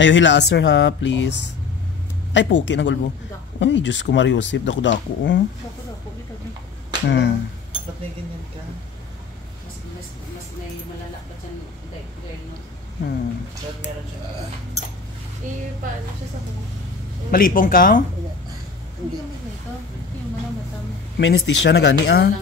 Ayo hila sir ha, please. Ay puki na gulbo. Ay Diyos ko Mariosip, dako-dako. Ba't may ganyan ka? Mas may malala pa dyan, girl, no? Ba't meron siya? Paano siya sa buhok? Malipong ka? Hindi ka ito. Yung malam. Menestisya na gani ah.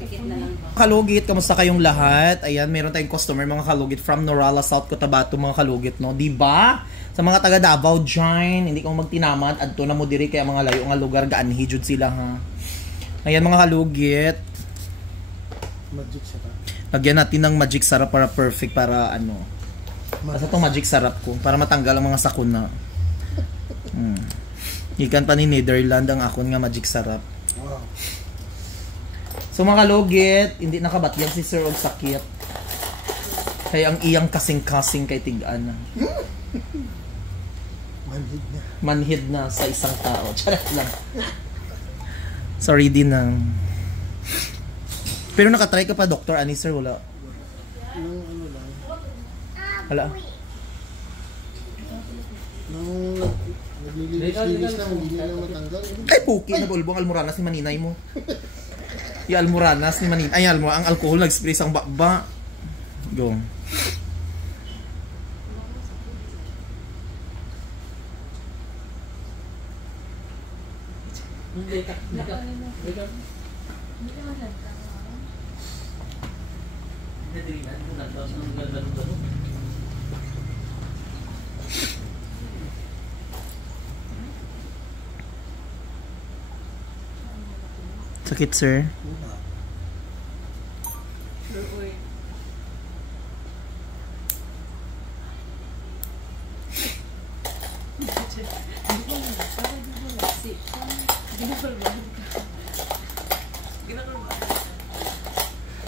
Pikit na lang ba? Kalugit, kamusta kayong lahat? Ayan, meron tayong customer mga kalugit from Norala, South Cotabato mga kalugit, no? Diba? Sa mga taga Davao dyan, hindi ko magtinamat, adto na mo diri kaya mga layo nga lugar, gaanhi jud sila ha. Ayan mga kalugit. Magic siya ba? Lagyan natin ng magic sarap para perfect para ano. Basta itong magic sarap ko para matanggal ang mga sakuna. Ikan pa ni Netherland ang akon nga magic sarap. Wow. So mga kalugit, hindi nakabatyang si Sir og sakit. Kaya ang iyang kasing-kasing kay Tig-an. Manhid na. Manhid na sa isang tao. Charot lang. Sorry din ang. Pero nakatry ka pa, Dr. Ani, sir? Wala. Nung ano lang. Wala. Nung naglilinis lang, hindi nila matanggal. Ay, puki. Nag-ulbong almoranas ni maninay mo. Yung almoranas ni maninay. Ay, ang alcohol nag-spray sang bakba. Go. Hindi ka. Sakit, sir.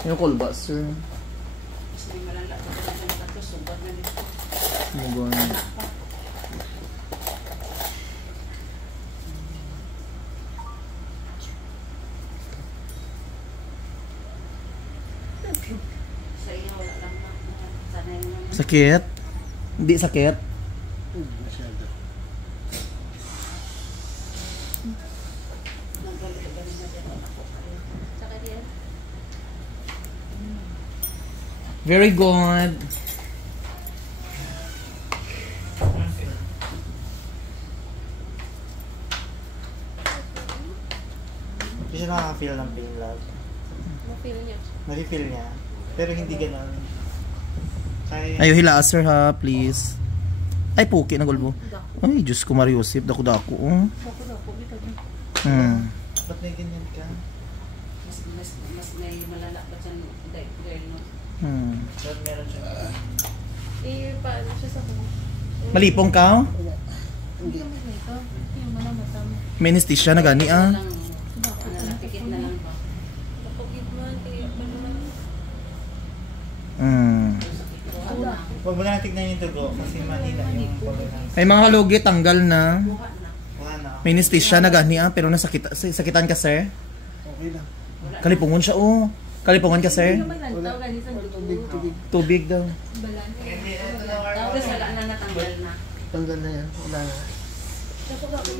Yung kolba, sir. Mas may malala pa dyan sa tatos, subat na dito. Mugon. Sa iyo, wala lang na. Sana yung Sakit? Hindi sakit? Masyado. naggalit-galit na dyan ako. Saka diyan. Very good. Hindi siya nakaka-feel ng pain, love. Ma-feel niya. Nari-feel niya. Pero hindi gano'n. Kaya Ayo hila sir ha, please. Ay puki na gulbo. Ay Diyos ko Mariosip, dako-dako. Dako-dako. ba't may ganyan ka? Mas may malala pa dyan, girl, no? Ba't meron siya? Paano siya sa buhok? Malipong ka? Hindi ka ito. Yung malam. Menestisya na gani ah. Pikit na lang ba? Napagid man. Huwag mo na tignan yung dugo kasi mahina yung pagkakas. Ay mga kalugit, tanggal na. Wala na. Menestisya na gani ah, pero sakitan ka sir? Okay lang. Kalipungon siya oh. Kalipungon ka sir? Hindi naman lantaw. Ganit ang dugo. Tubig daw. Balan. Tapos wala na natanggal na. Tanggal na yan. Wala na. Dako-dako.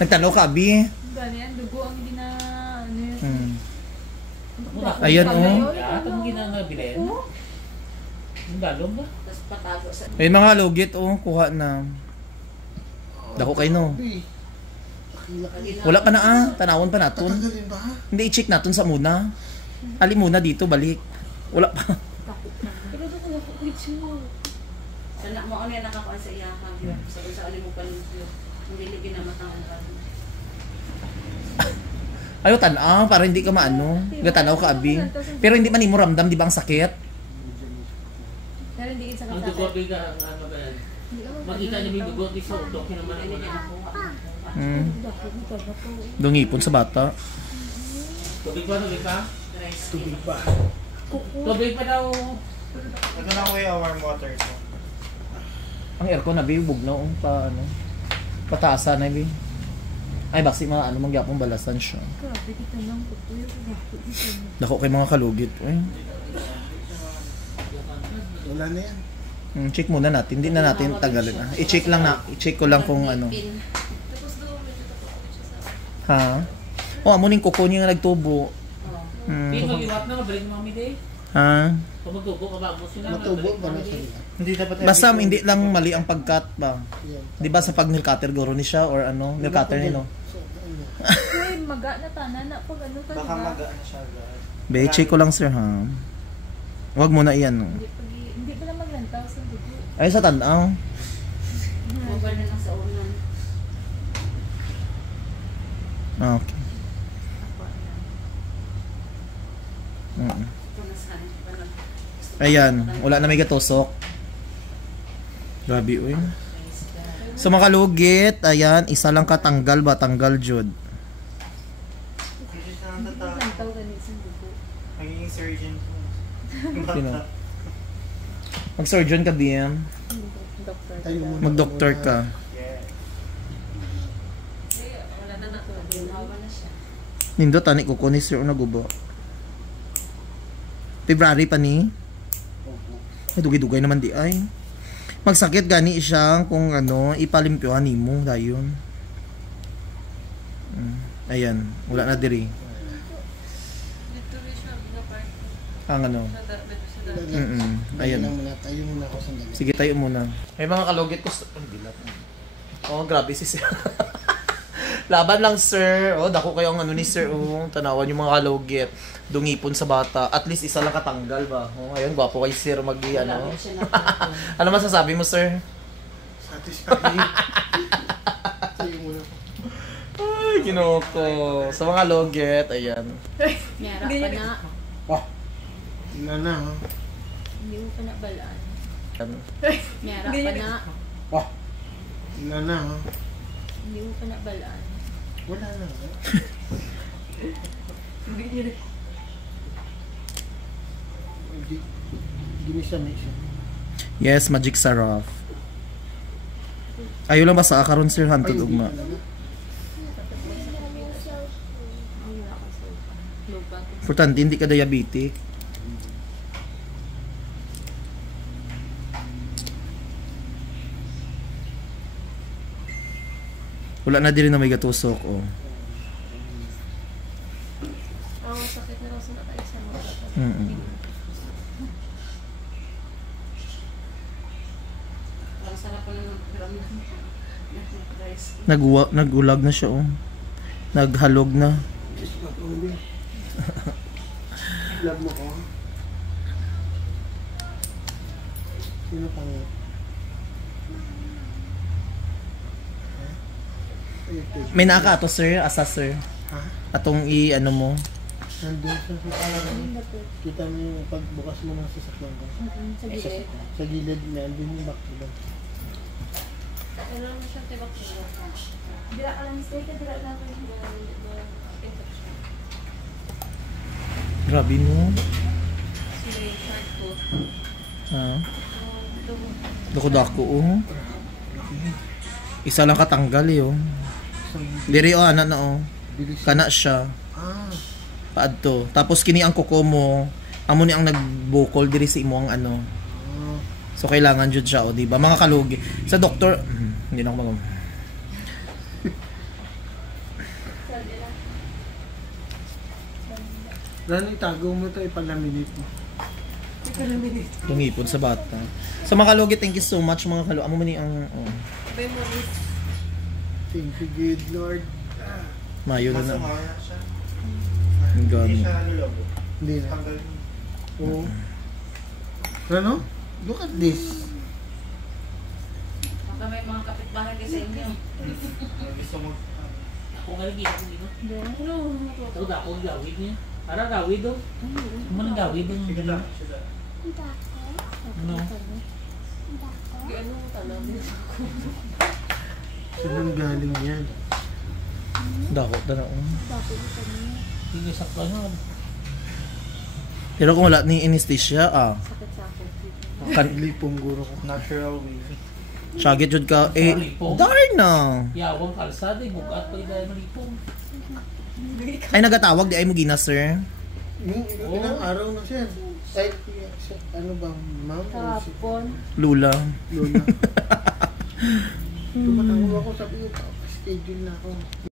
Nagtanaw ka abi. Ganyan. Dugo ang hindi na... Ano yun? Ayan oh. Atong ginagabilin. Ang balong ba? Tapos patago sa... Ay mga kalugit oh, kuha na. Dako kayo no. Wala pa na ah, tanawon pa naton. Tanggalin ba? Hindi i-check naton sa muna. Ali muna dito, balik. Wala pa. Pero dako-dako. Sana mo ano yan nakakuha sa iyakang. Sabi sa alim mo pa hindi ligin na matanggal pa. Ayo tanaw para hindi ka maano. Gatanaw ka abi. Pero hindi man imo ramdam di ba ang sakit? Pero hindi sa Ang dugo biga ang ano ba yan? Makita niyo yung dugo di sa utok naman Hindi ako niya na. nakuha. Dungipon sa bata. Tubig pa, tubig pa? Tubig ba? Tubig pa daw. Ito na ko yung warm water ko. Ang aircon na bibog na pa ano. Pataasa na bi. Ay basi mga ano mangyapong balasan siya. Grabe kita lang po. Dako kay mga kalugit. Ay. Wala na yan. Check muna natin. Hindi na natin tagalin. I-check lang na. I-check ko lang kung ano. Ha? Oh, amo ning kuko niya nga nagtubo. Pin, mag-iwat na, mabalik mo kami day. Ha? Kung magtubo ka ba, mo sila. Matubo ba na sila? Hindi dapat Basta hindi lang mali ang pag-cut ba. 'Di ba sa pag nail cutter guro ni siya or ano, nail cutter ni no. Uy, maga na tanan na pag ano ka, baka diba? magaan na siya guys. Be, check ko lang sir ha. Huwag mo na iyan. No? Hindi pala maglantaw sa dugo. Ay sa tanaw. Mobile na lang sa unan. Okay. Ayan, wala na may gatusok. Grabe uy. Sa mga kalugit, ayan, isa lang katanggal ba? Tanggal jud. Hindi siya nang tatawag. Lantaw ganit sa dugo. Magiging surgeon po. Sino? Mag-surgeon ka, BM. Doktor. Mag-doctor ka. Yeah. Wala na na. Ginawa na siya. Nindo, tani ko ni sir na gubo. February pa ni? Ay, dugay-dugay naman di ay. Magsakit gani siyang kung ano, ipalimpyohan nimo dayon. Ayan, wala na diri. Ang ano. Ayan. Tayo muna ako sandali. Sige, tayo muna. May mga kalugit ko. Oh, grabe si sir. Laban lang, sir. Oh, dako kayo ang ano ni sir. Oh, tanawan yung mga kalugit. Dungipon sa bata. At least isa lang katanggal ba? Oh, ayun, gwapo kay sir ano. Ano masasabi mo, sir? Satisfying. Tayo muna. Ay, kinoko. Sa mga kalugit, ayan. Nyara pa na. Wah. Na. Hindi mo pa na balaan. Ayan. Nyara pa na. Wah. Na. Hindi mo pa na balaan. Wala na. Ginisa-misa. Yes, Magic Saraf. Ayaw lang ba sa akaron, sir? Hantod ugma. Importante, hindi ka diabetic. Wala na din na may gatusok, oh. Sakit na lang sa tayo sa mga. Ang sarap pa ng rice. Nagulag na siya, oh. Naghalog na. Love mo ko. Sino pang... May nakaato, sir. Asa, sir. Ha? Atong ano mo. Nandun siya sa parang... Kita mo yung pagbukas mo ng sasakyan ko. Sa gilid. Sa gilid, nandun yung back to back. Ano naman siya tibak siya. Dira ka lang stay ka, dira lang. Grabe mo. Sila yung part ko. Ha? Dako-dako, oh. Isa lang katanggal, eh, oh. Diri, oh, anak na, oh. Bilis. Kana siya. Ah. Paadto. Tapos kini ang kuko mo, amo ni ang nagbukol diri sa imo ang ano. So kailangan jud siya, o di ba? Mga kalugi. Sa doktor, hindi na ako mag. Rani, tago mo ito, ipalaminate mo. Tungipon sa bata. Sa mga kalugi, thank you so much mga kalugi. Amo man ni ang Thank you, good Lord. mayo na na. Masumaya siya. Ang gami. Hindi siya nalulabo. Hindi na. Mm. Oo. Ano? Look at this. Baka may mga kapitbahay kayo sa inyo. Gusto mo? Ako nga lagi, ako dito. Ito da, ako ang gawid niya. Ara, gawid do. Ano ang gawid do? Sige lang. Sige. Ano? Saan galing yan? Dako na. Hindi sakto na. Pero kung wala ni anesthesia, Sakit sa ako. kan Lipong guro ko. Natural way. Syagit jud ka darna. Yawang kalsada, bugat pa dahil malipong. Ay nagatawag di ay mo gina, sir. Ilang araw na siya. Ay, ano ba, ma'am? Kahapon. Lula. Lola. Tumatawag ako, sabi ko, schedule na ako.